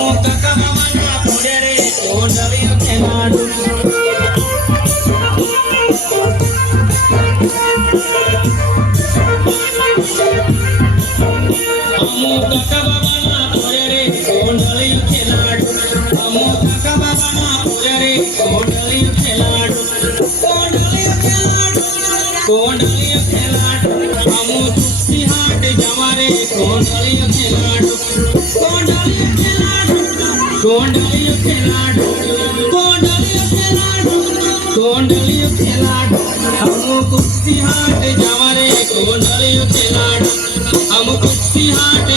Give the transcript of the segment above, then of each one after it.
કાકા મામાના ઘોડે રે કોંડળિયો ખેલાડું કાકા બાબાના ઘોડે રે કોંડળિયો ખેલાડું કાકા બાબાના ઘોડે રે કોંડળિયો ખેલાડું કોંડળિયો ખેલાડું તુલસી હાટ જવારે કોંડળિયો ખેલાડું કોંડળિયો ખેલાડું કોંડળિયો ખેલાડું તુલસી હાટ જવારે કોંડળિયો ખેલાડું તુલસી હાટ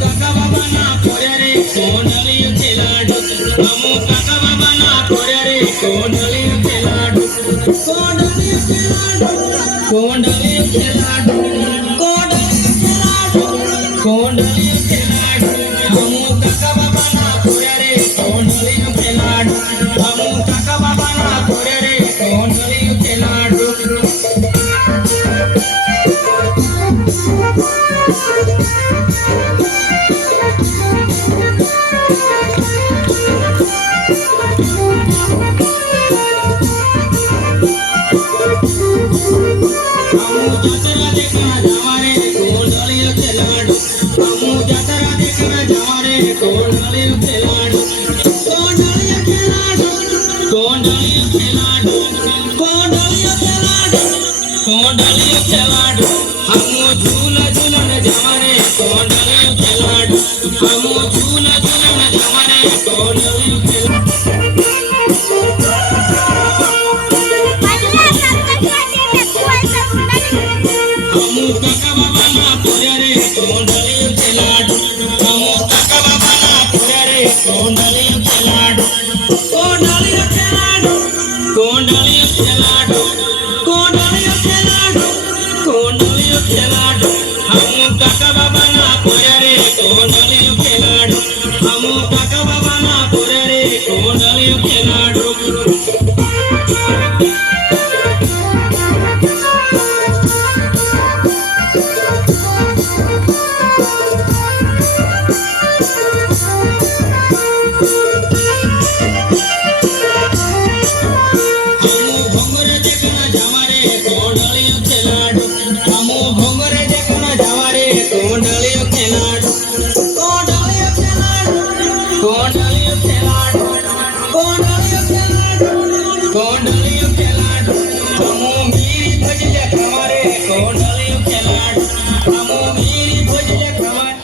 કાકા બાબાના ઘોડે રે કોંડળિયો ખેલાડું કાકા બાબાના ઘોડે રે કોંડળિયો ખેલાડું કોંડળિયો ખેલાડું કોંડળિયો ખેલાડું કાકા બાબાના ઘોડે રે કોંડળિયો ખેલાડું કાકા બાબાના ઘોડે રે કોંડળિયો ખેલાડું જાતરા દેખવા જવારે કોંડળિયો ખેલાડું જાતરા દેખવા જવારે કોંડળિયો ખેલાડું કોંડળિયો ખેલાડું કોંડળિયો ખેલાડું કોંડળિયો ખેલાડું ઝૂલા ઝૂલન જવારે કોંડળિયો ખેલાડું ઝૂલા ઝૂલન જવારે કોંડળિયો ખેલાડું કાકા બાબાના ઘોડે રે કોંડળિયો ખેલાડું કાકા બાબાના ઘોડે રે કોંડળિયો ખેલાડું કોંડળિયો ખેલાડું કોંડળિયો ખેલાડું કોંડળિયો ખેલાડું કાકા બાબાના ઘોડે રે કોંડળિયો ખેલાડું કાકા બાબાના ઘોડે રે કોંડળિયો ખેલાડું કોંડળિયો ખેલાડું મીરી ભજલે ખવારે કોંડળિયો ખેલાડું મીરી ભજલે ખવારે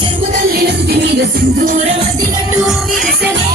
చెరుకు తల్లి నుదుటి మీద సింధూరం అద్దినట్టు విరిసెనే